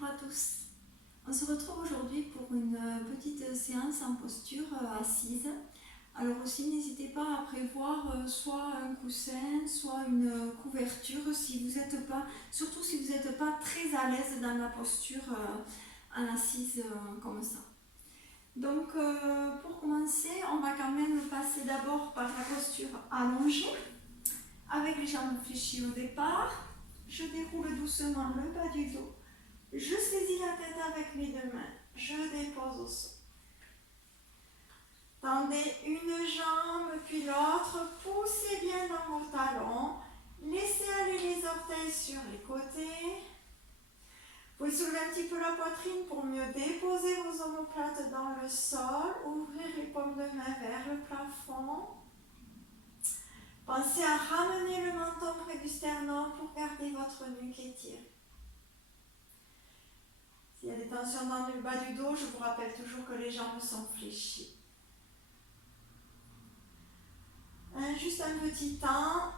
Bonjour à tous. On se retrouve aujourd'hui pour une petite séance en posture assise. Alors aussi n'hésitez pas à prévoir soit un coussin, soit une couverture si vous n'êtes pas, surtout si vous n'êtes pas très à l'aise dans la posture en assise comme ça. Donc pour commencer, on va quand même passer d'abord par la posture allongée, avec les jambes fléchies au départ. Je déroule doucement le bas du dos. Je saisis la tête avec mes deux mains. Je dépose au sol. Tendez une jambe puis l'autre. Poussez bien dans vos talons. Laissez aller les orteils sur les côtés. Vous pouvez soulever un petit peu la poitrine pour mieux déposer vos omoplates dans le sol. Ouvrir les paumes de main vers le plafond. Pensez à ramener le menton près du sternum pour garder votre nuque étirée. S'il y a des tensions dans le bas du dos, je vous rappelle toujours que les jambes sont fléchies. Juste un petit temps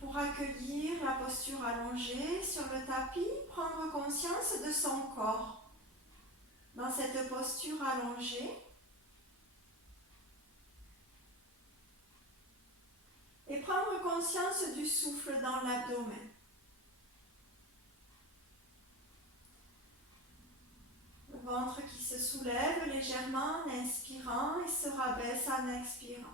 pour accueillir la posture allongée sur le tapis, prendre conscience de son corps. Dans cette posture allongée, et prendre conscience du souffle dans l'abdomen. Le ventre qui se soulève légèrement en inspirant et se rabaisse en expirant.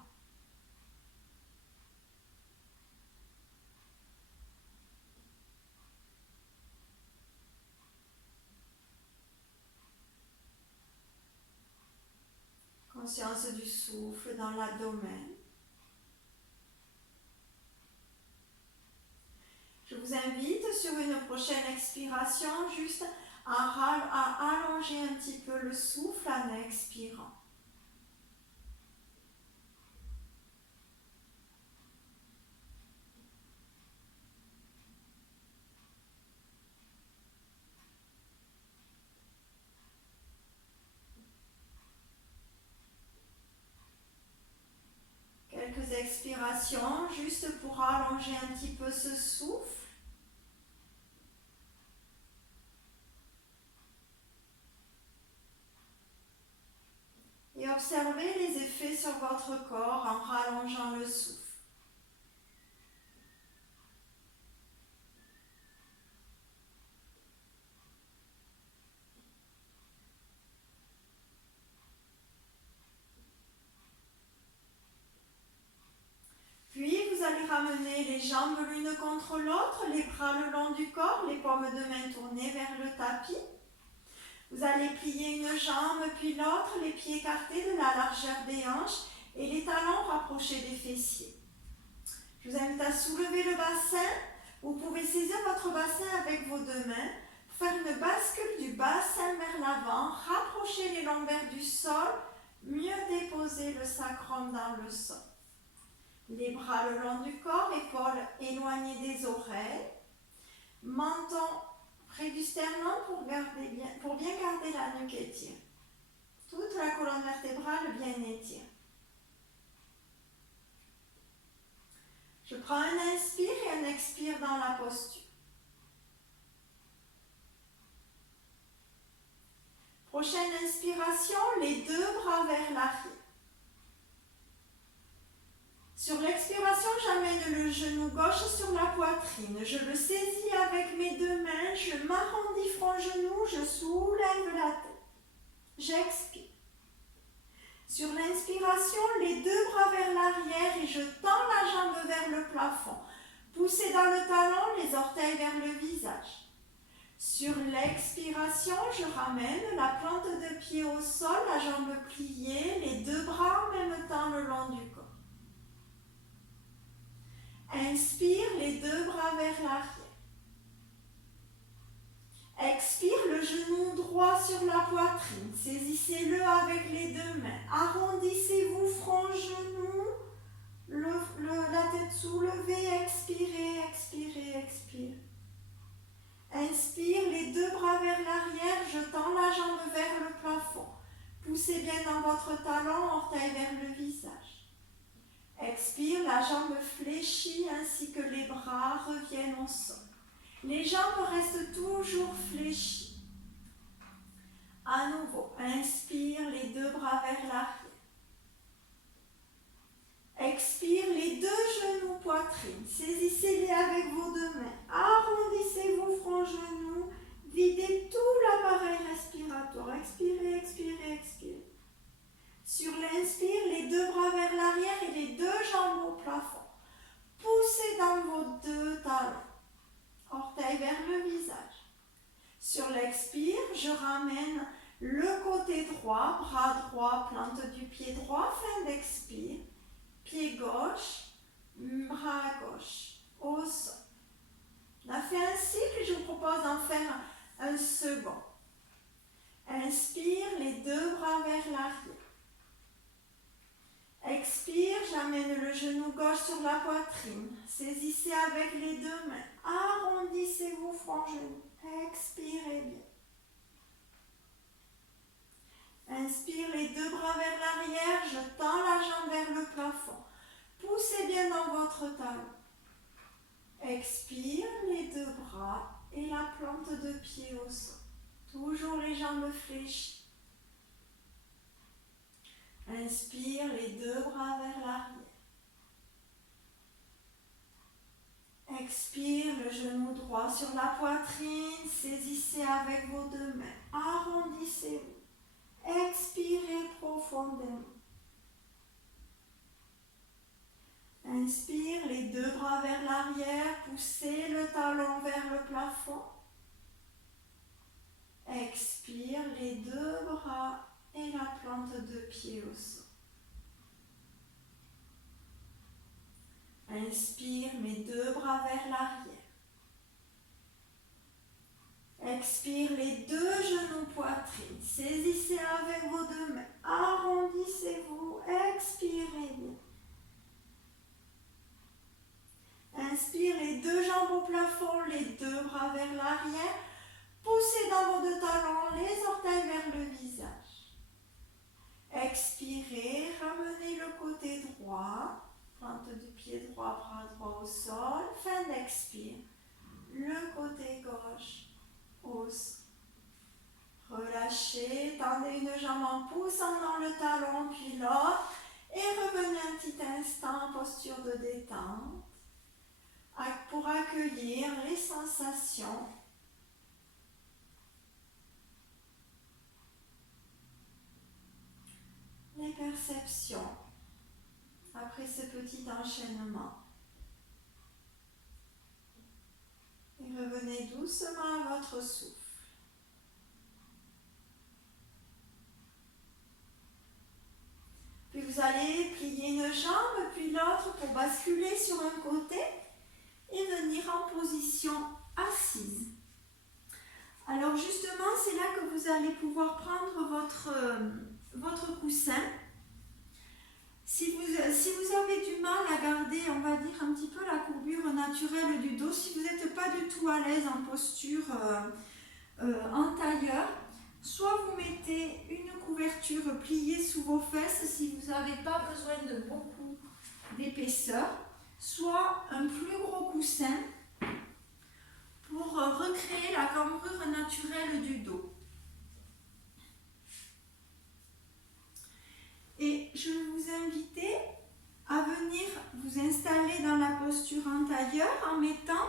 Conscience du souffle dans l'abdomen. Je vous invite sur une prochaine expiration juste à allonger un petit peu le souffle en expirant. Quelques expirations juste pour allonger un petit peu ce souffle. Et observez les effets sur votre corps en rallongeant le souffle. Puis vous allez ramener les jambes l'une contre l'autre, les bras le long du corps, les paumes de main tournées vers le tapis. Vous allez plier une jambe puis l'autre, les pieds écartés de la largeur des hanches et les talons rapprochés des fessiers. Je vous invite à soulever le bassin. Vous pouvez saisir votre bassin avec vos deux mains pour faire une bascule du bassin vers l'avant, rapprocher les lombaires du sol, mieux déposer le sacrum dans le sol. Les bras le long du corps, épaules éloignées des oreilles, menton près du sternum pour bien garder la nuque étirée. Toute la colonne vertébrale bien étirée. Je prends un inspire et un expire dans la posture. Prochaine inspiration, les deux bras vers l'arrière. Sur l'expiration, j'amène le genou gauche sur la poitrine. Je le saisis avec mes deux mains, je m'arrondis front-genou, je soulève la tête. J'expire. Sur l'inspiration, les deux bras vers l'arrière et je tends la jambe vers le plafond. Poussez dans le talon, les orteils vers le visage. Sur l'expiration, je ramène la plante de pied au sol, la jambe pliée, les deux bras en même temps le long du corps. Inspire, les deux bras vers l'arrière. Expire, le genou droit sur la poitrine. Saisissez-le avec les deux mains. Arrondissez-vous front-genou, la tête soulevée. Expirez, expirez, expirez. Inspire, les deux bras vers l'arrière. Je tends la jambe vers le plafond. Poussez bien dans votre talon, orteil vers le visage. Expire, la jambe fléchie ainsi que les bras reviennent au sol. Les jambes restent toujours fléchies. À nouveau, inspire les deux bras vers l'arrière. Expire les deux genoux poitrine. Saisissez-les avec vos deux mains. Arrondissez vos francs genoux. Videz tout l'appareil respiratoire. Expirez, expirez, expirez. Sur l'inspire, les deux bras vers l'arrière et les deux jambes au plafond. Poussez dans vos deux talons. Orteils vers le visage. Sur l'expire, je ramène le côté droit, bras droit, plante du pied droit, fin d'expire. Pied gauche, bras gauche, au sol. On a fait un cycle, je vous propose d'en faire un second. Inspire, les deux bras vers l'arrière. Expire, j'amène le genou gauche sur la poitrine. Saisissez avec les deux mains. Arrondissez vos francs genoux. Expirez bien. Inspire, les deux bras vers l'arrière. Je tends la jambe vers le plafond. Poussez bien dans votre talon. Expire, les deux bras et la plante de pied au sol. Toujours les jambes fléchies. Inspire, les deux bras vers l'arrière. Expire, le genou droit sur la poitrine. Saisissez avec vos deux mains. Arrondissez-vous. Expirez profondément. Inspire, les deux bras vers l'arrière. Poussez le talon vers le plafond. Expire, les deux bras et la plante de pied au sol. Inspire, mes deux bras vers l'arrière. Expire, les deux genoux poitrine. Saisissez avec vos deux mains. Arrondissez-vous. Expirez bien. Inspire, les deux jambes au plafond, les deux bras vers l'arrière. Poussez dans vos deux talons, les orteils vers le visage. Expirez, ramenez le côté droit. Plante du pied droit, bras droit au sol. Fin d'expire. Le côté gauche au sol. Relâchez, tendez une jambe en poussant dans le talon, puis l'autre. Et revenez un petit instant en posture de détente pour accueillir les sensations. Les perceptions après ce petit enchaînement. Et revenez doucement à votre souffle. Puis vous allez plier une jambe, puis l'autre pour basculer sur un côté et venir en position assise. Alors justement, c'est là que vous allez pouvoir prendre votre coussin. Si vous avez du mal à garder, on va dire, un petit peu la courbure naturelle du dos, si vous n'êtes pas du tout à l'aise en posture en tailleur, soit vous mettez une couverture pliée sous vos fesses si vous n'avez pas besoin de beaucoup d'épaisseur, soit un plus gros coussin pour recréer la cambrure naturelle du dos. Et je vais vous inviter à venir vous installer dans la posture en tailleur en mettant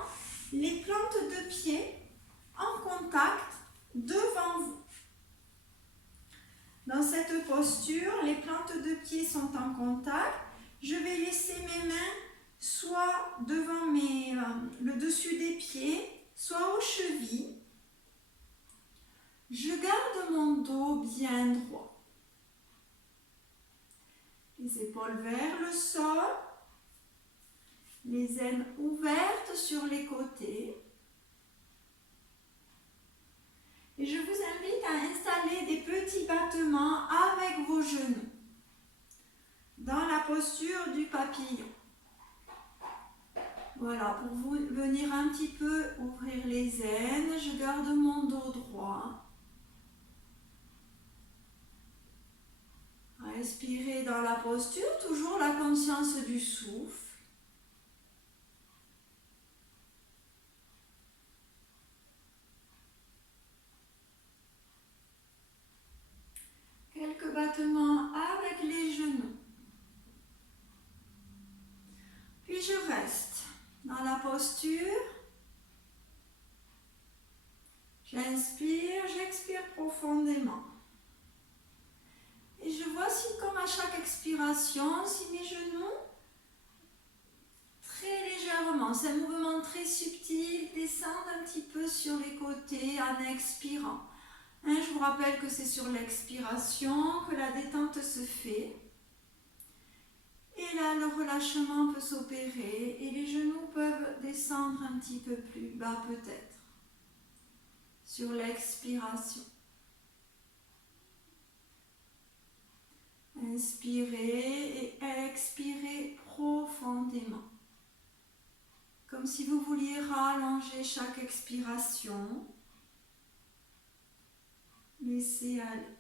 les plantes de pied en contact devant vous. Dans cette posture, les plantes de pied sont en contact. Je vais laisser mes mains soit devant le dessus des pieds, soit aux chevilles. Je garde mon dos bien droit. Les épaules vers le sol, les aines ouvertes sur les côtés. Et je vous invite à installer des petits battements avec vos genoux dans la posture du papillon. Voilà, pour vous venir un petit peu ouvrir les aines, je garde mon dos droit. Respirez dans la posture, toujours la conscience du souffle. battement avec les genoux. Puis je reste dans la posture. J'inspire, j'expire profondément. Et je vois si, comme à chaque expiration, si mes genoux, très légèrement, c'est un mouvement très subtil, descendent un petit peu sur les côtés en expirant. Je vous rappelle que c'est sur l'expiration que la détente se fait. Et là, le relâchement peut s'opérer et les genoux peuvent descendre un petit peu plus bas peut-être. Sur l'expiration. Inspirez et expirez profondément. Comme si vous vouliez rallonger chaque expiration. Laissez aller.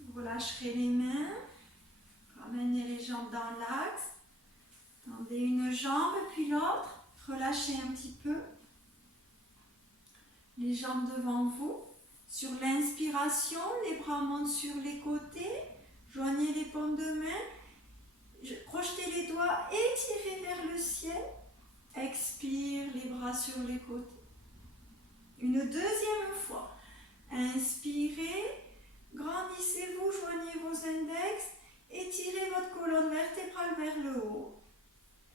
Vous relâcherez les mains. Ramenez les jambes dans l'axe. Tendez une jambe puis l'autre. Relâchez un petit peu. Les jambes devant vous. Sur l'inspiration, les bras montent sur les côtés. Joignez les paumes de main. Projetez les doigts, étirez vers le ciel. Expire, les bras sur les côtés. Une deuxième fois. Inspirez. Grandissez-vous, joignez vos index. Étirez votre colonne vertébrale vers le haut.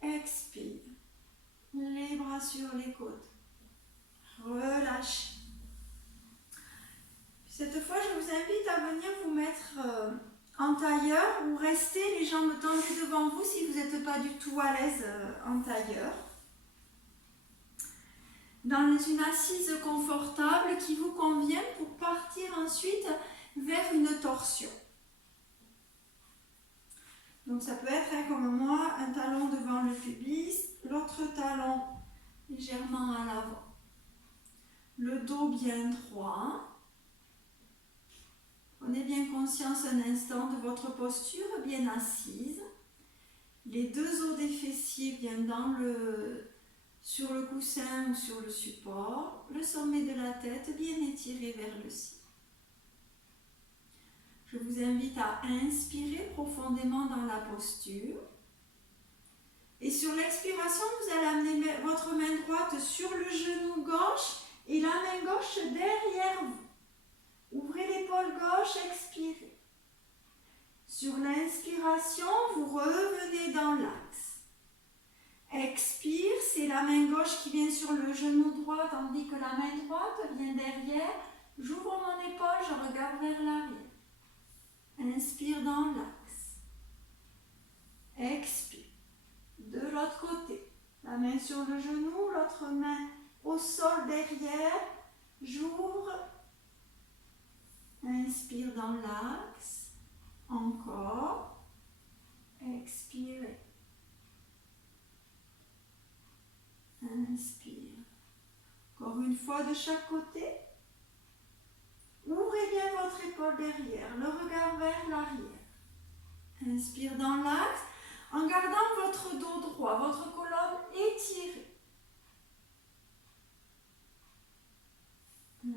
Expire. Les bras sur les côtes. Relâchez. Cette fois, je vous invite à venir vous mettre en tailleur ou rester les jambes tendues devant vous si vous n'êtes pas du tout à l'aise en tailleur. Dans une assise confortable qui vous convient pour partir ensuite vers une torsion. Donc ça peut être comme moi, un talon devant le pubis, l'autre talon légèrement à l'avant. Le dos bien droit. Prenez bien conscience un instant de votre posture bien assise. Les deux os des fessiers bien sur le coussin ou sur le support. Le sommet de la tête bien étiré vers le ciel. Je vous invite à inspirer profondément dans la posture. Et sur l'expiration, vous allez amener votre main droite sur le genou gauche et la main gauche derrière vous. Ouvrez l'épaule gauche, expirez. Sur l'inspiration, vous revenez dans l'axe. Expire, c'est la main gauche qui vient sur le genou droit, tandis que la main droite vient derrière. J'ouvre mon épaule, je regarde vers l'arrière. Inspire dans l'axe. Expire. De l'autre côté. La main sur le genou, l'autre main au sol derrière. J'ouvre. Inspire dans l'axe. Encore. Expirez. Inspire. Encore une fois de chaque côté. Ouvrez bien votre épaule derrière, le regard vers l'arrière. Inspire dans l'axe, en gardant votre dos droit, votre colonne étirée.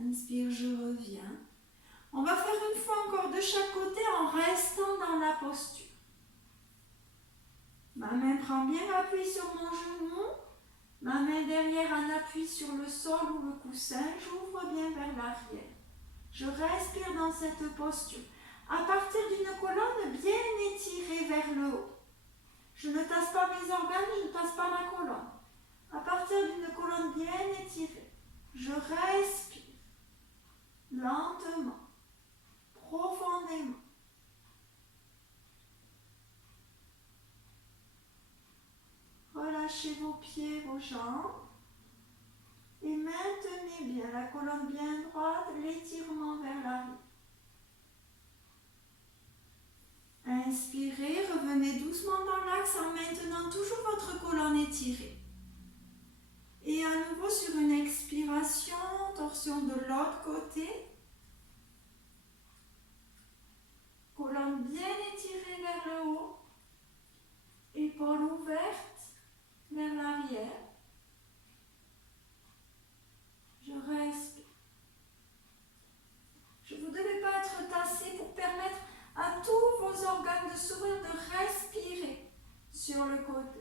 Inspire, je reviens. On va faire une fois encore de chaque côté en restant dans la posture. Ma main prend bien appui sur mon genou. Ma main derrière en appui sur le sol ou le coussin. J'ouvre bien vers l'arrière. Je respire dans cette posture. À partir d'une colonne bien étirée vers le haut. Je ne tasse pas mes organes, je ne tasse pas ma colonne. À partir d'une colonne bien étirée, je respire lentement, profondément. Relâchez vos pieds, vos jambes. Et maintenez bien la colonne bien droite, l'étirement vers l'arrière. Inspirez, revenez doucement dans l'axe en maintenant toujours votre colonne étirée. Et à nouveau sur une expiration, torsion de l'autre côté. Colonne bien étirée. vers l'arrière. Je respire. Vous ne devez pas être tassé pour permettre à tous vos organes de s'ouvrir, de respirer sur le côté.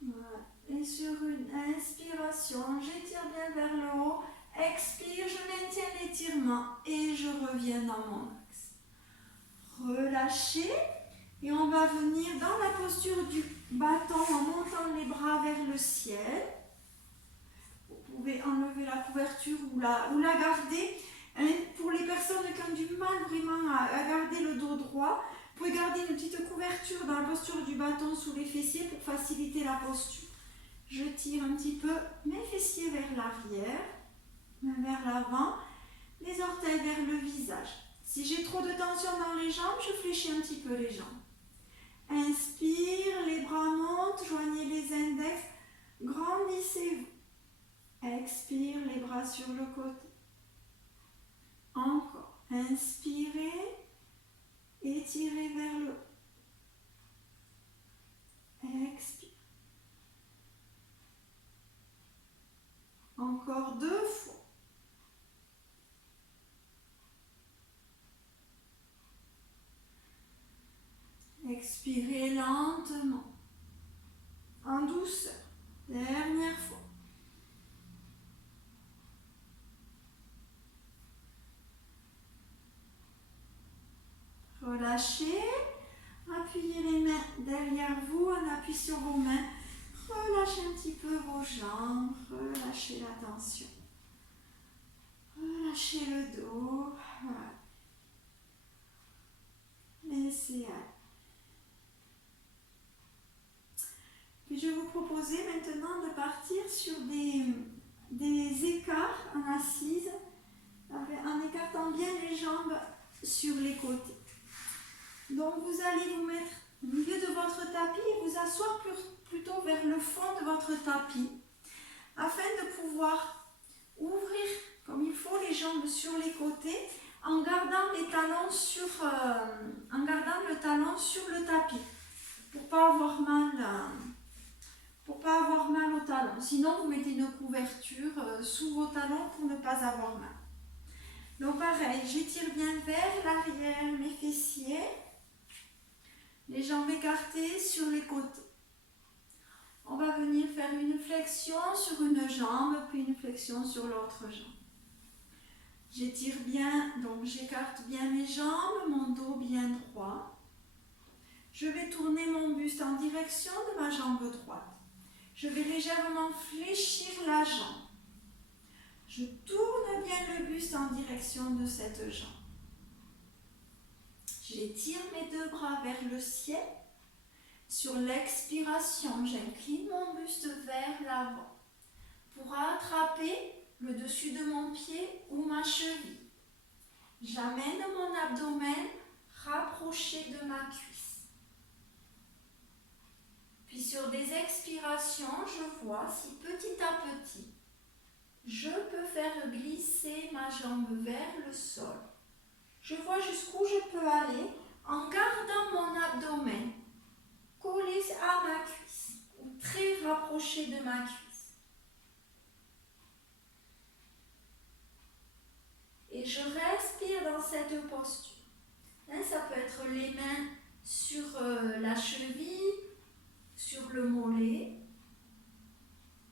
Voilà. Et sur une inspiration, j'étire bien vers le haut. Expire, je maintiens l'étirement et je reviens dans mon axe. Relâchez et on va venir dans la posture du bâton en montant les bras vers le ciel. Vous pouvez enlever la couverture ou la garder. Pour les personnes qui ont du mal vraiment à garder le dos droit, vous pouvez garder une petite couverture dans la posture du bâton sous les fessiers pour faciliter la posture. Je tire un petit peu mes fessiers vers l'arrière, vers l'avant, les orteils vers le visage. Si j'ai trop de tension dans les jambes, je fléchis un petit peu les jambes. Inspire, les bras montent, joignez les index, grandissez-vous. Expire, les bras sur le côté. Encore. Inspirez, étirez vers le haut. Expire. Encore 2 fois. Expirez lentement, en douceur. Dernière fois. Relâchez. Appuyez les mains derrière vous, on appuie sur vos mains. Relâchez un petit peu vos jambes, relâchez la tension. Relâchez le dos. Voilà. Laissez aller. Puis je vais vous proposer maintenant de partir sur des écarts en assise, en écartant bien les jambes sur les côtés. Donc vous allez vous mettre au milieu de votre tapis et vous asseoir plutôt vers le fond de votre tapis afin de pouvoir ouvrir comme il faut les jambes sur les côtés en gardant le talon sur le tapis pour pas avoir mal au talon. Sinon vous mettez une couverture sous vos talons pour ne pas avoir mal. Donc pareil, j'étire bien vers l'arrière mes fessiers. Les jambes écartées sur les côtés. On va venir faire une flexion sur une jambe, puis une flexion sur l'autre jambe. J'étire bien, donc j'écarte bien mes jambes, mon dos bien droit. Je vais tourner mon buste en direction de ma jambe droite. Je vais légèrement fléchir la jambe. Je tourne bien le buste en direction de cette jambe. J'étire mes 2 bras vers le ciel. Sur l'expiration, j'incline mon buste vers l'avant pour attraper le dessus de mon pied ou ma cheville. J'amène mon abdomen rapproché de ma cuisse. Puis sur des expirations, je vois si petit à petit, je peux faire glisser ma jambe vers le sol. Je vois jusqu'où je peux aller en gardant mon abdomen collé à ma cuisse ou très rapproché de ma cuisse. Et je respire dans cette posture. Ça peut être les mains sur la cheville, sur le mollet,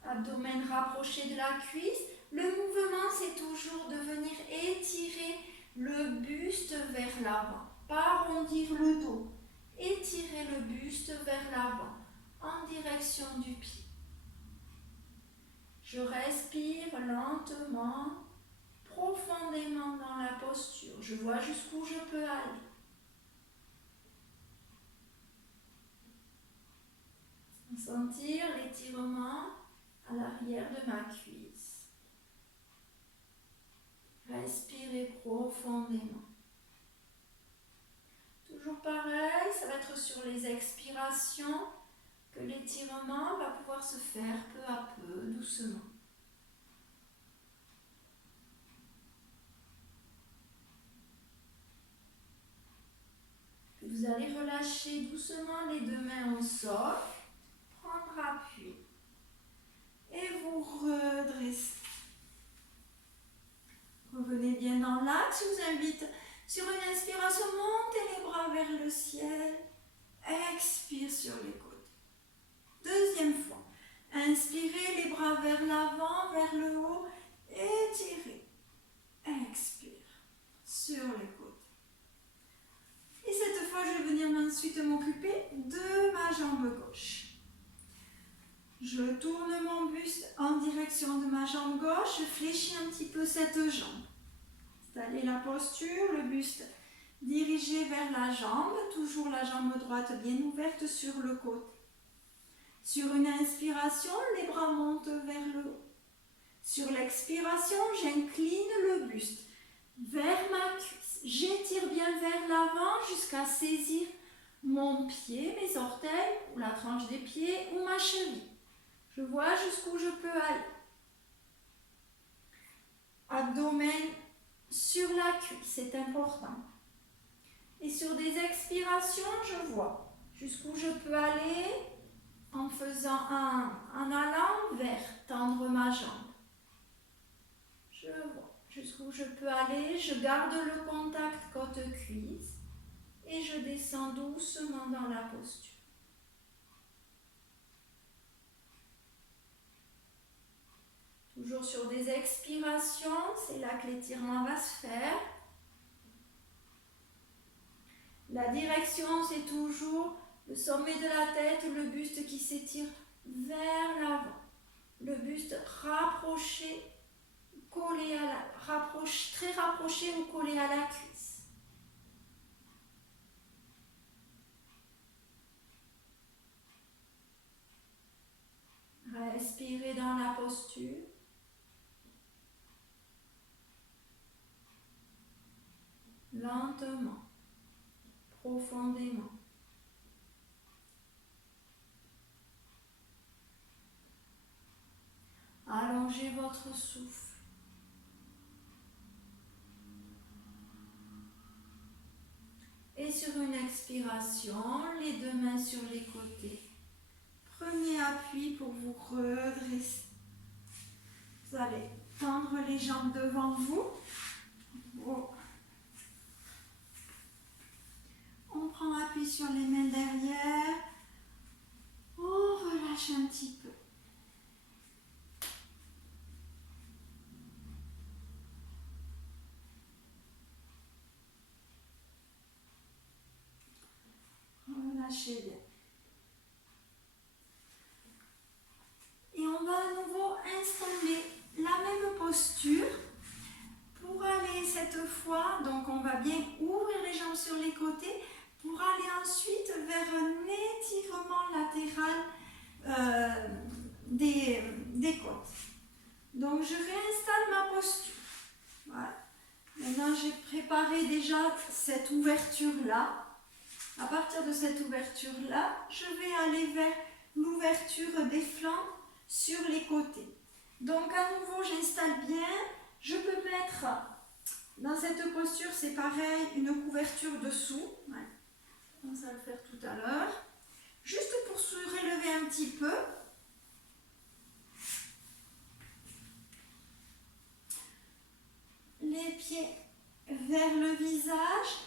abdomen rapproché de la cuisse. Le mouvement, c'est toujours de venir étirer le buste vers l'avant, pas arrondir le dos. Étirez le buste vers l'avant, en direction du pied. Je respire lentement, profondément dans la posture. Je vois jusqu'où je peux aller. Sentir l'étirement à l'arrière de ma cuisse. Respirez profondément. Toujours pareil, ça va être sur les expirations que l'étirement va pouvoir se faire peu à peu, doucement. Vous allez relâcher doucement les deux mains au sol, prendre appui et vous redresser. Revenez bien dans l'axe. Je vous invite sur une inspiration, montez les bras vers le ciel. Expire sur les côtés. Deuxième fois. Inspirez les bras vers l'avant, vers le haut. Étirez. Expire sur les côtés. Et cette fois, je vais venir ensuite m'occuper de ma jambe gauche. Je tourne mon buste en direction de ma jambe gauche. Je fléchis un petit peu cette jambe. Installez la posture, le buste dirigé vers la jambe. Toujours la jambe droite bien ouverte sur le côté. Sur une inspiration, les bras montent vers le haut. Sur l'expiration, j'incline le buste vers ma cuisse. J'étire bien vers l'avant jusqu'à saisir mon pied, mes orteils, ou la tranche des pieds, ou ma cheville. Je vois jusqu'où je peux aller. Abdomen sur la cuisse, c'est important. Et sur des expirations, je vois jusqu'où je peux aller en allant vers tendre ma jambe. Je vois jusqu'où je peux aller, je garde le contact côte-cuisse et je descends doucement dans la posture. Toujours sur des expirations, c'est là que l'étirement va se faire. La direction, c'est toujours le sommet de la tête, le buste qui s'étire vers l'avant. Le buste rapproché, très rapproché ou collé à la cuisse. Respirez dans la posture. Lentement, profondément. Allongez votre souffle. Et sur une expiration, les deux mains sur les côtés. Prenez appui pour vous redresser. Vous allez tendre les jambes devant vous. Oh. On prend appui sur les mains derrière. On relâche un petit peu. Relâchez bien. Et on va à nouveau installer la même posture pour aller cette fois, donc on va bien ouvrir les jambes sur les côtés pour aller ensuite vers un étirement latéral des côtes. Donc je réinstalle ma posture. Voilà. Maintenant j'ai préparé déjà cette ouverture-là. À partir de cette ouverture-là, je vais aller vers l'ouverture des flancs sur les côtés. Donc à nouveau, j'installe bien. Je peux mettre, dans cette posture, c'est pareil, une couverture dessous. Ouais. On va le faire tout à l'heure. Juste pour se relever un petit peu. Les pieds vers le visage.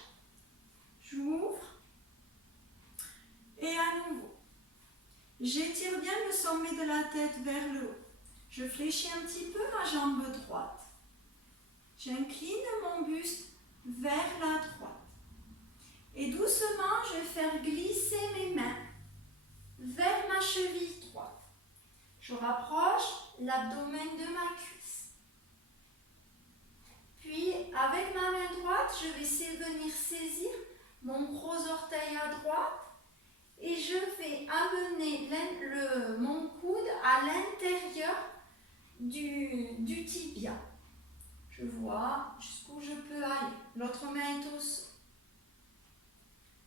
J'ouvre. Et à nouveau, j'étire bien le sommet de la tête vers le haut. Je fléchis un petit peu ma jambe droite. J'incline mon buste vers la droite. Et doucement, je vais faire glisser mes mains vers ma cheville droite. Je rapproche l'abdomen de ma cuisse. Puis, avec ma main droite, je vais venir saisir mon gros orteil à droite. Et je vais amener mon coude à l'intérieur du tibia. Je vois jusqu'où je peux aller. L'autre main est au sol.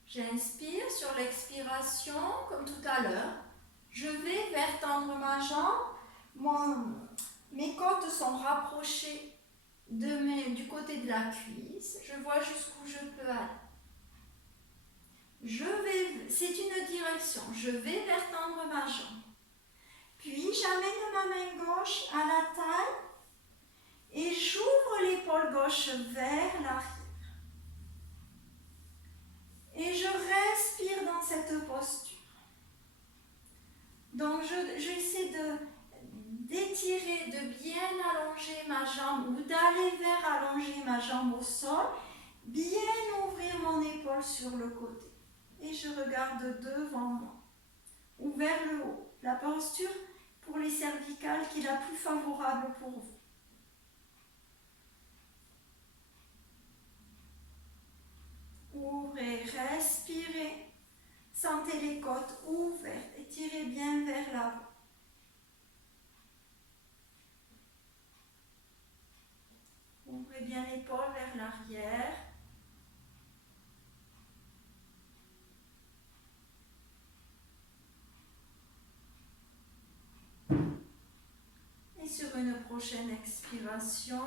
J'inspire sur l'expiration, comme tout à l'heure. Je vais vers tendre ma jambe. Mes côtes sont rapprochées du côté de la cuisse. Je vois jusqu'où je peux aller. C'est une direction, je vais vers tendre ma jambe. Puis j'amène ma main gauche à la taille et j'ouvre l'épaule gauche vers l'arrière. Et je respire dans cette posture. Donc j'essaie d'étirer, de bien allonger ma jambe ou d'aller vers allonger ma jambe au sol, bien ouvrir mon épaule sur le côté. Et je regarde devant moi ou vers le haut. La posture pour les cervicales qui est la plus favorable pour vous. Ouvrez, respirez. Sentez les côtes ouvertes. Étirez bien vers l'avant. Ouvrez bien l'épaule vers l'arrière. Et sur une prochaine expiration,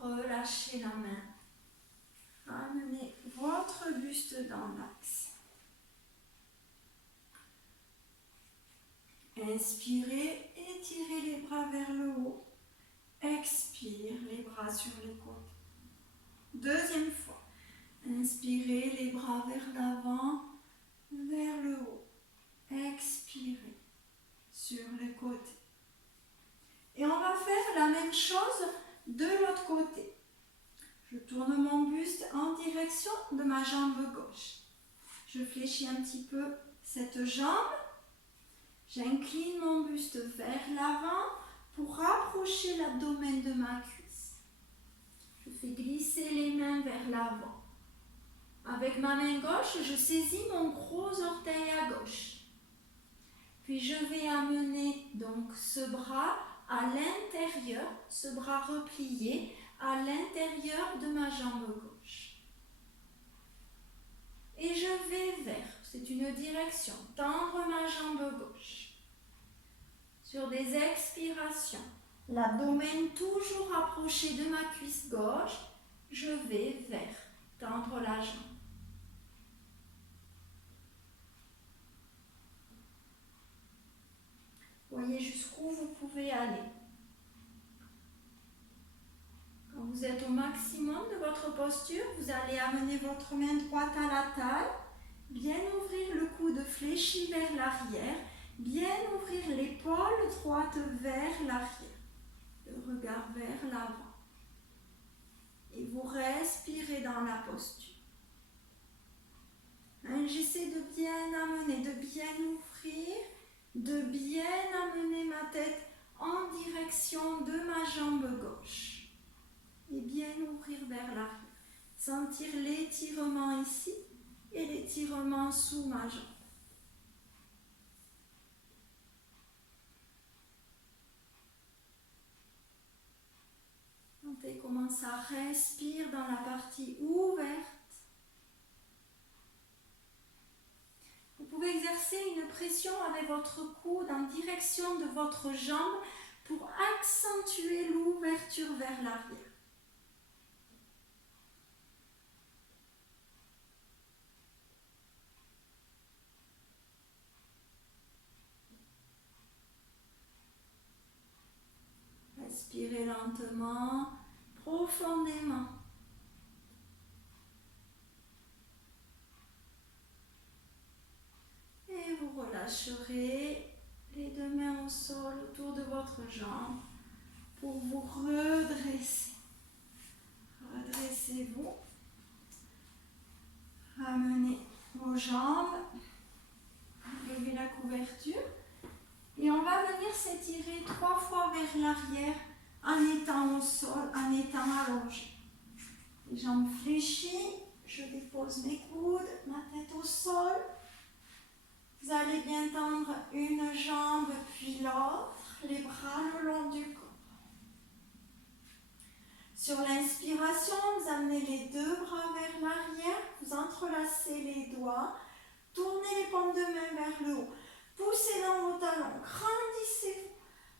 relâchez la main. Amenez votre buste dans l'axe. Inspirez, étirez les bras vers le haut. Expire, les bras sur les côtes. Deuxième fois. Inspirez, les bras vers l'avant, vers le haut. Expirez, sur les côtés. Et on va faire la même chose de l'autre côté. Je tourne mon buste en direction de ma jambe gauche. Je fléchis un petit peu cette jambe. J'incline mon buste vers l'avant pour rapprocher l'abdomen de ma cuisse. Je fais glisser les mains vers l'avant. Avec ma main gauche, je saisis mon gros orteil à gauche. Puis je vais amener donc ce bras à l'intérieur, ce bras replié à l'intérieur de ma jambe gauche. Et je vais vers, c'est une direction, tendre ma jambe gauche. Sur des expirations, l'abdomen toujours rapproché de ma cuisse gauche, je vais vers, tendre la jambe. Voyez jusqu'où vous pouvez aller. Quand vous êtes au maximum de votre posture, vous allez amener votre main droite à la taille, bien ouvrir le coude fléchi vers l'arrière, bien ouvrir l'épaule droite vers l'arrière, le regard vers l'avant. Et vous respirez dans la posture. J'essaie de bien amener, de bien ouvrir, de bien amener ma tête en direction de ma jambe gauche. Et bien ouvrir vers l'arrière. Sentir l'étirement ici et l'étirement sous ma jambe. Sentez comment ça respire dans la partie ouverte. Vous pouvez exercer une pression avec votre coude en direction de votre jambe pour accentuer l'ouverture vers l'arrière. Respirez lentement, profondément. Et vous relâcherez les deux mains au sol autour de votre jambe pour vous redresser. Redressez-vous. Ramenez vos jambes. Levez la couverture. Et on va venir s'étirer 3 fois vers l'arrière en étant au sol, en étant allongé. Les jambes fléchies, je dépose mes coudes, ma tête au sol. Vous allez bien tendre une jambe puis l'autre, les bras le long du corps. Sur l'inspiration, vous amenez les deux bras vers l'arrière, vous entrelacez les doigts, tournez les paumes de main vers le haut. Poussez dans vos talons, grandissez-vous.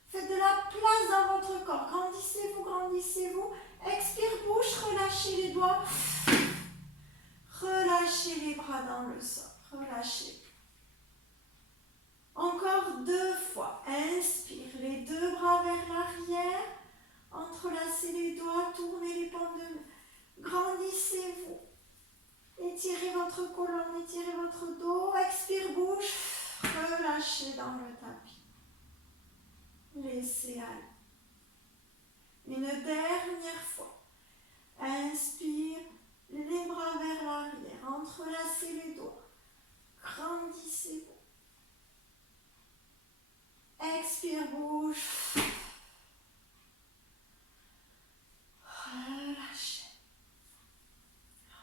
Faites de la place dans votre corps. Grandissez-vous, grandissez-vous. Expire, bouche, relâchez les doigts. Relâchez les bras dans le sol. laisser aller. Une dernière fois. Inspire, les bras vers l'arrière, entrelacez les doigts, grandissez-vous. Expire, bouge. Relâchez.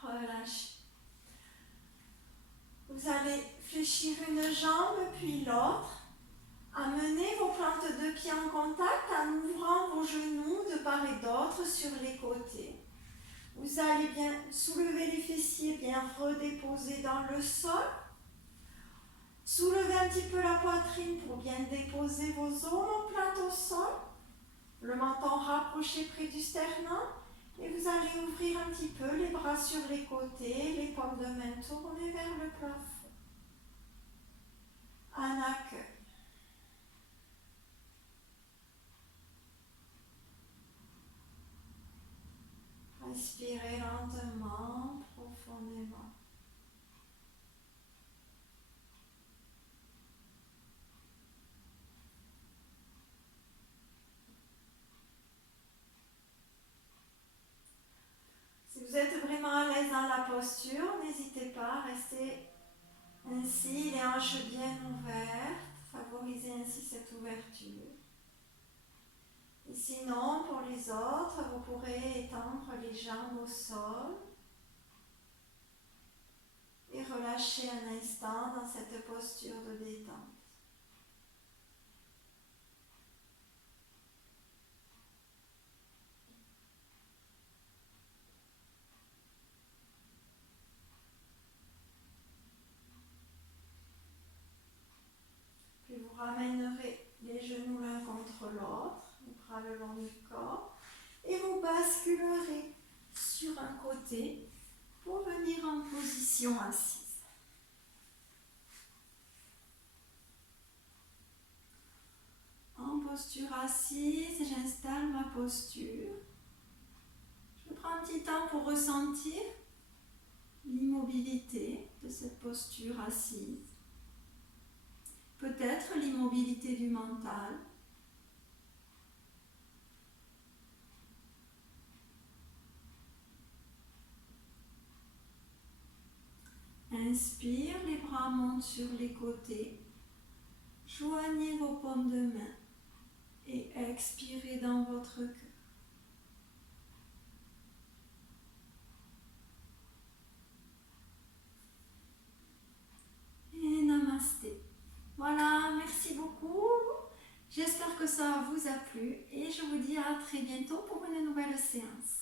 Relâchez. Vous allez fléchir une jambe puis l'autre. Amenez vos plantes de pied en contact en ouvrant vos genoux de part et d'autre sur les côtés. Vous allez bien soulever les fessiers, bien redéposer dans le sol. Soulevez un petit peu la poitrine pour bien déposer vos omoplates au sol. Le menton rapproché près du sternum. Et vous allez ouvrir un petit peu les bras sur les côtés, les paumes de main tournées vers le plafond. Un accueil. Respirez lentement, profondément. Si vous êtes vraiment à l'aise dans la posture, n'hésitez pas à rester ainsi, les hanches bien ouvertes, favorisez ainsi cette ouverture. Et sinon, pour les autres, vous pourrez étendre les jambes au sol et relâcher un instant dans cette posture de détente. Puis vous ramènerez les genoux l'un contre l'autre, les bras le long du corps, et vous basculerez sur un côté pour venir en position assise. En posture assise, j'installe ma posture. Je prends un petit temps pour ressentir l'immobilité de cette posture assise. Peut-être l'immobilité du mental. Inspire, les bras montent sur les côtés. Joignez vos paumes de main et expirez dans votre cœur. Et namasté. Voilà, merci beaucoup. J'espère que ça vous a plu et je vous dis à très bientôt pour une nouvelle séance.